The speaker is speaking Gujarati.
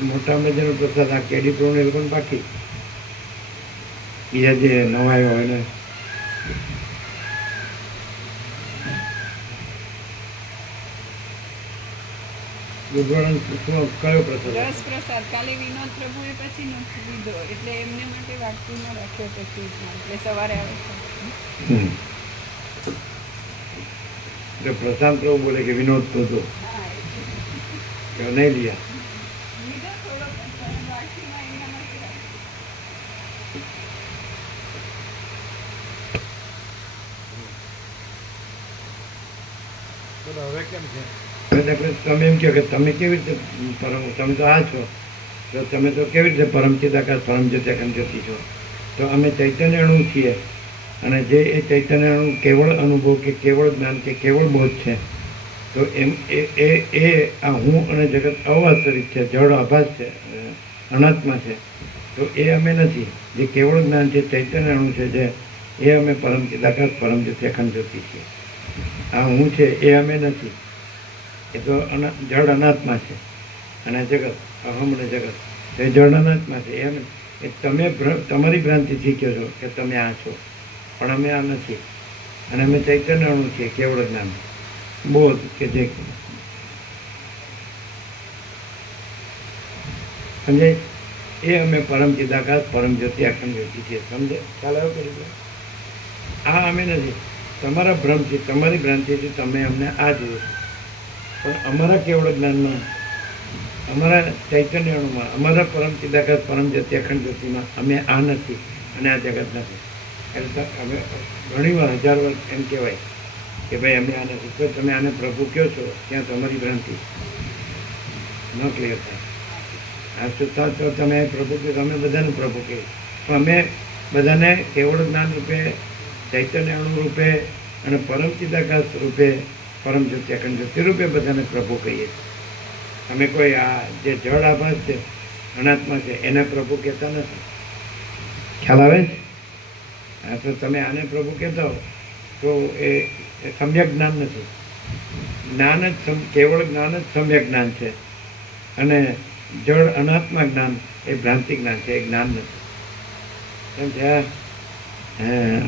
મોટામાં જેનો પ્રસાદ આ કેડી પ્રમાણે એ લોકોને બાકી બીજા જે નવા આવ્યા હોય ને ગુરુવારણ કયો પ્રસાદ? રસ પ્રસાદ કાલે વિનોદ પ્રભુએ પછી નથી લીધો એટલે એમને માટે વાટકીમાં રાખ્યો હતો ફ્રીજમાં એટલે સવારે આવે છે. એટલે પ્રશાંત પ્રભુ બોલે કે વિનોદ તો જો હા કે નહીં લીધા. લીધો થોડો પ્રસાદ વાટકીમાં એમના માટે રાખ્યો. હવે કેમ છે? તમે એમ કહો કે તમે કેવી રીતે તમે તો આ છો તો તમે તો કેવી રીતે પરમચિદાકાશ પરમજ્યોતિ અખંડ જ્યોતિ છો. તો અમે ચૈતન્ય અણુ છીએ અને જે એ ચૈતન્ય અણુ કેવળ અનુભવ કે કેવળ જ્ઞાન કે કેવળ બોધ છે. તો એમ એ આ હું અને જગત અવાસ્તવિક છે, જળ આભાસ છે, અનાત્મા છે. તો એ અમે નથી. જે કેવળ જ્ઞાન છે, ચૈતન્ય અણુ છે, જે એ અમે પરમચિદાકાશ પરમજ્યોતિ અખંડ જ્યોતિ છીએ. આ હું છે એ અમે નથી. એ તો જળ અનાત્મા છે અને જગત અહમ અને જગત એ જળ અનાત્મા છે. એમ એ તમે તમારી ભ્રાંતિથી કહો છો કે તમે આ છો, પણ અમે આ નથી. અને અમે ચૈતન્ય અણુ છીએ, કેવળ જ્ઞાન બોધ કે જે સમજે એ અમે પરમ ચિદાકાશ પરમ જ્યોતિ અખંડ જ્યોતિ છીએ. સમજે? ખ્યાલ આવ્યો કરી? આ અમે નથી. તમારા ભ્રમથી તમારી ભ્રાંતિથી તમે અમને આ જુઓ છો, પણ અમારા કેવળ જ્ઞાનમાં અમારા ચૈતન્ય અણુમાં અમારા પરમ ચિદાકાશ પરમ જ્યોતિ અખંડ જ્યોતિમાં અમે આ નથી અને આ જગત નથી. એટલે અમે ઘણીવાર 1000 વર્ષ એમ કહેવાય કે ભાઈ અમે આ નથી. તો તમે આને પ્રભુ કહો છો ત્યાં તમારી ભ્રાંતિ ન ક્લિયર થાય. આ સુતા તો તમે પ્રભુ કહો, અમે બધાને પ્રભુ કહીએ, પણ અમે બધાને કેવળ જ્ઞાન રૂપે ચૈતન્ય અણુ રૂપે અને પરમ ચિદાકાશ રૂપે પરમ જ્યોતિ અખંડ જ્યોતિ રૂપે બધાને પ્રભુ કહીએ. અમે કોઈ આ જે જળ આભાસ છે, અનાત્મા છે, એને પ્રભુ કહેતા નથી. ખ્યાલ આવે છે? હા, તો તમે આને પ્રભુ કહેતા હો તો એ સમ્યક જ્ઞાન નથી. જ્ઞાન જ કેવળ જ્ઞાન જ સમ્યક જ્ઞાન છે અને જળ અનાત્મા જ્ઞાન એ ભ્રાંતિ જ્ઞાન છે, એ જ્ઞાન નથી. એમ છે? હા.